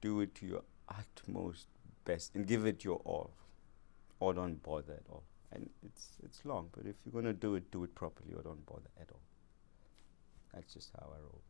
do it to your utmost best and give it your all, or don't bother at all. And it's long, but if you're gonna do it properly, or don't bother at all. That's just how I roll.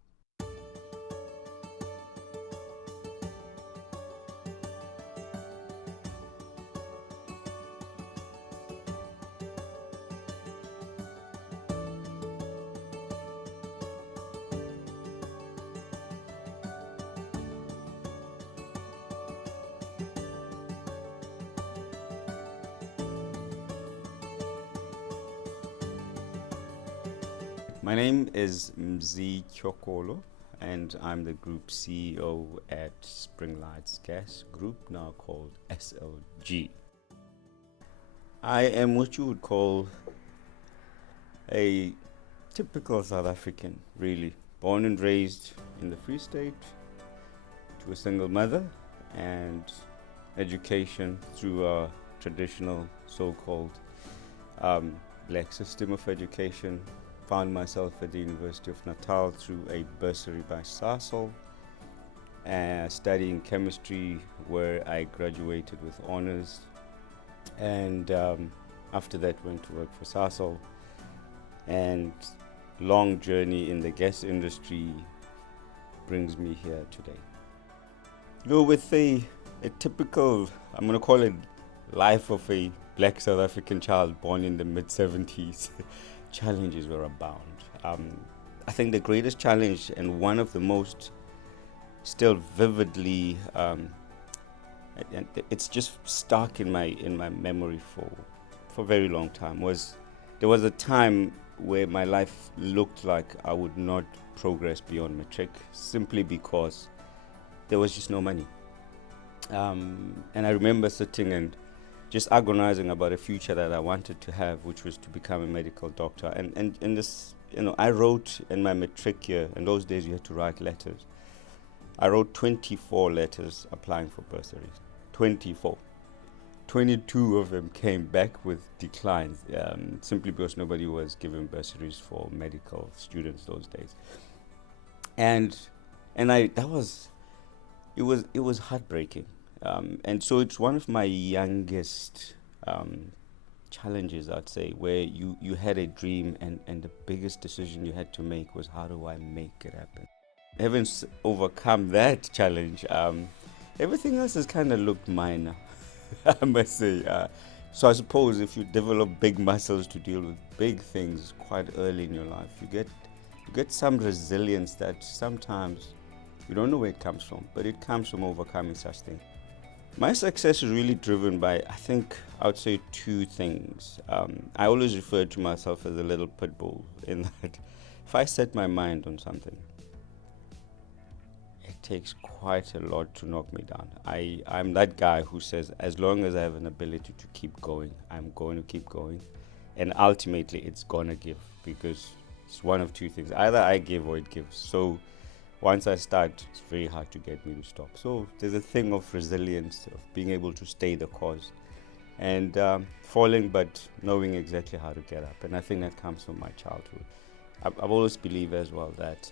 My name is Mzi Tyhokolo, and I'm the Group CEO at Springlights Gas Group, now called SLG. I am what you would call a typical South African, really. Born and raised in the Free State, to a single mother, and education through a traditional so-called black system of education. Found myself at the University of Natal through a bursary by Sasol, studying chemistry, where I graduated with honors, and after that went to work for Sasol, and long journey in the gas industry brings me here today. With a typical, I'm going to call it, life of a black South African child born in the mid-70s, challenges were abound. I think the greatest challenge, and one of the most still vividly, it's just stuck in my memory for a very long time, was there was a time where my life looked like I would not progress beyond matric, simply because there was just no money. And I remember sitting and just agonizing about a future that I wanted to have, which was to become a medical doctor. And in this, I wrote in my matric year, in those days you had to write letters. I wrote 24 letters applying for bursaries. 24. 22 of them came back with declines, simply because nobody was giving bursaries for medical students those days. And it was heartbreaking. And so it's one of my youngest challenges, I'd say, where you had a dream, and the biggest decision you had to make was, how do I make it happen? Having overcome that challenge, everything else has kind of looked minor, I must say. So I suppose if you develop big muscles to deal with big things quite early in your life, you get some resilience that sometimes you don't know where it comes from, but it comes from overcoming such things. My success is really driven by, I would say, two things. I always refer to myself as a little pit bull, in that if I set my mind on something, it takes quite a lot to knock me down. I'm that guy who says, as long as I have an ability to keep going, I'm going to keep going. And ultimately, it's going to give, because it's one of two things. Either I give or it gives. So once I start, it's very hard to get me to stop. So there's a thing of resilience, of being able to stay the course, and falling, but knowing exactly how to get up. And I think that comes from my childhood. I've always believed as well that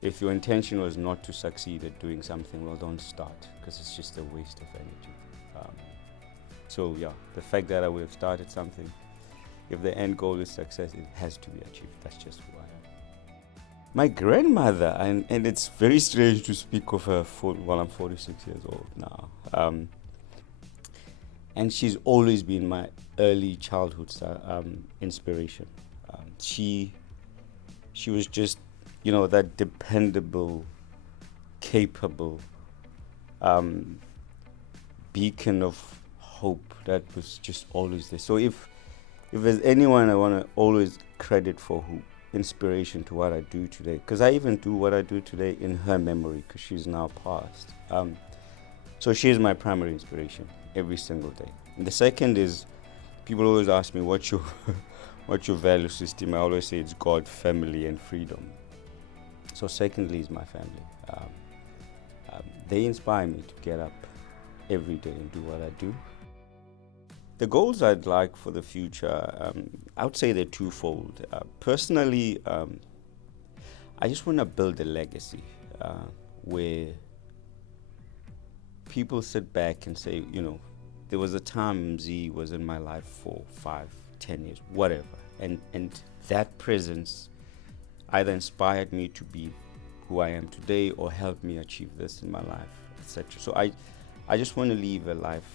if your intention was not to succeed at doing something, well, don't start, because it's just a waste of energy. So yeah, the fact that I would have started something, if the end goal is success, it has to be achieved. That's just who I am. My grandmother, and it's very strange to speak of her while I'm 46 years old now. And she's always been my early childhood inspiration. She was just, that dependable, capable beacon of hope that was just always there. So if there's anyone I want to always credit for who inspiration to what I do today, because I even do what I do today in her memory, because she's now passed. So she is my primary inspiration every single day. And the second is, people always ask me, what's your value system? I always say it's God, family, and freedom. So secondly is my family. They inspire me to get up every day and do what I do. The goals I'd like for the future, I would say they're twofold. Personally, I just want to build a legacy where people sit back and say, there was a time Mzi was in my life for 5, 10 years, whatever. And that presence either inspired me to be who I am today or helped me achieve this in my life, etc. So I just want to leave a life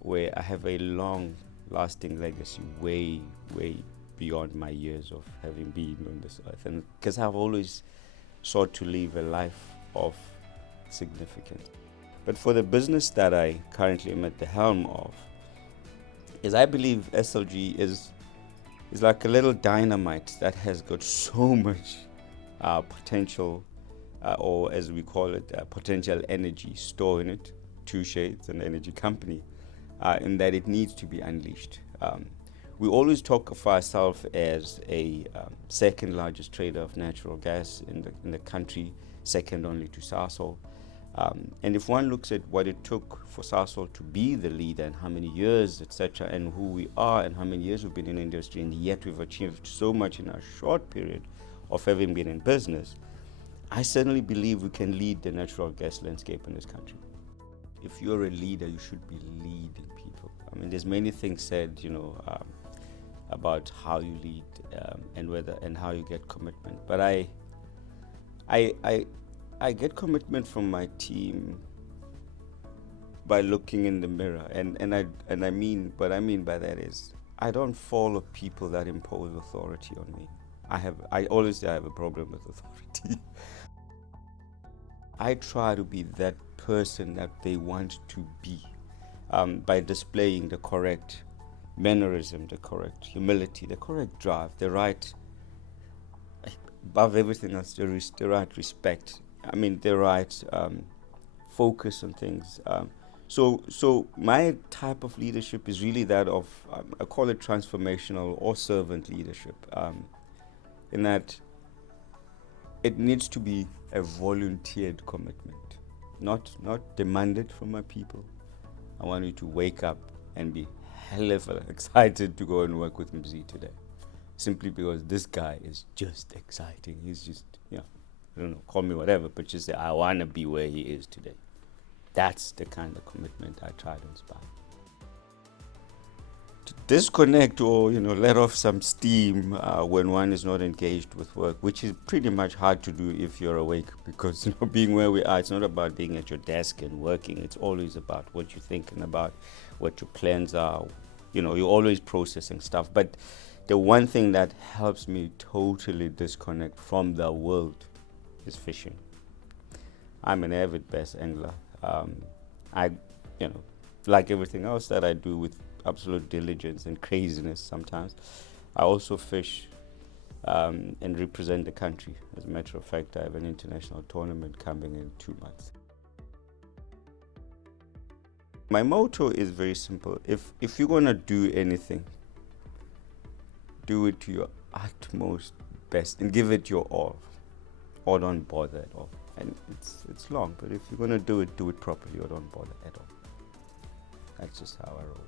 where I have a long lasting legacy way, way beyond my years of having been on this earth. And because I've always sought to live a life of significance. But for the business that I currently am at the helm of, is I believe SLG is like a little dynamite that has got so much potential, or as we call it, potential energy stored in it. Touche, it's an energy company, in that it needs to be unleashed. We always talk of ourselves as a second largest trader of natural gas in the country, second only to Sasol. And if one looks at what it took for Sasol to be the leader and how many years, etc., and who we are and how many years we've been in the industry, and yet we've achieved so much in a short period of having been in business, I certainly believe we can lead the natural gas landscape in this country. If you're a leader, you should be leading people. I mean, there's many things said, about how you lead, and how you get commitment. But I get commitment from my team by looking in the mirror, and I mean by that is I don't follow people that impose authority on me. I always say I have a problem with authority. I try to be that person that they want to be, by displaying the correct mannerism, the correct humility, the correct drive, the right, above everything else, the right respect. I mean, the right focus on things. So my type of leadership is really that of, I call it transformational or servant leadership, in that it needs to be a volunteered commitment, not demanded from my people. I want you to wake up and be hell of excited to go and work with Mzi today, simply because this guy is just exciting. He's just, I don't know, call me whatever, but just say, I want to be where he is today. That's the kind of commitment I try to inspire. To disconnect or, let off some steam when one is not engaged with work, which is pretty much hard to do if you're awake, because, being where we are, it's not about being at your desk and working. It's always about what you're thinking about, what your plans are. You're always processing stuff. But the one thing that helps me totally disconnect from the world is fishing. I'm an avid bass angler. I, like everything else that I do with absolute diligence and craziness sometimes, I also fish and represent the country. As a matter of fact, I have an international tournament coming in 2 months. My motto is very simple. If you're going to do anything, do it to your utmost best and give it your all, or don't bother at all. And it's long, but if you're going to do it properly, or don't bother at all. That's just how I roll.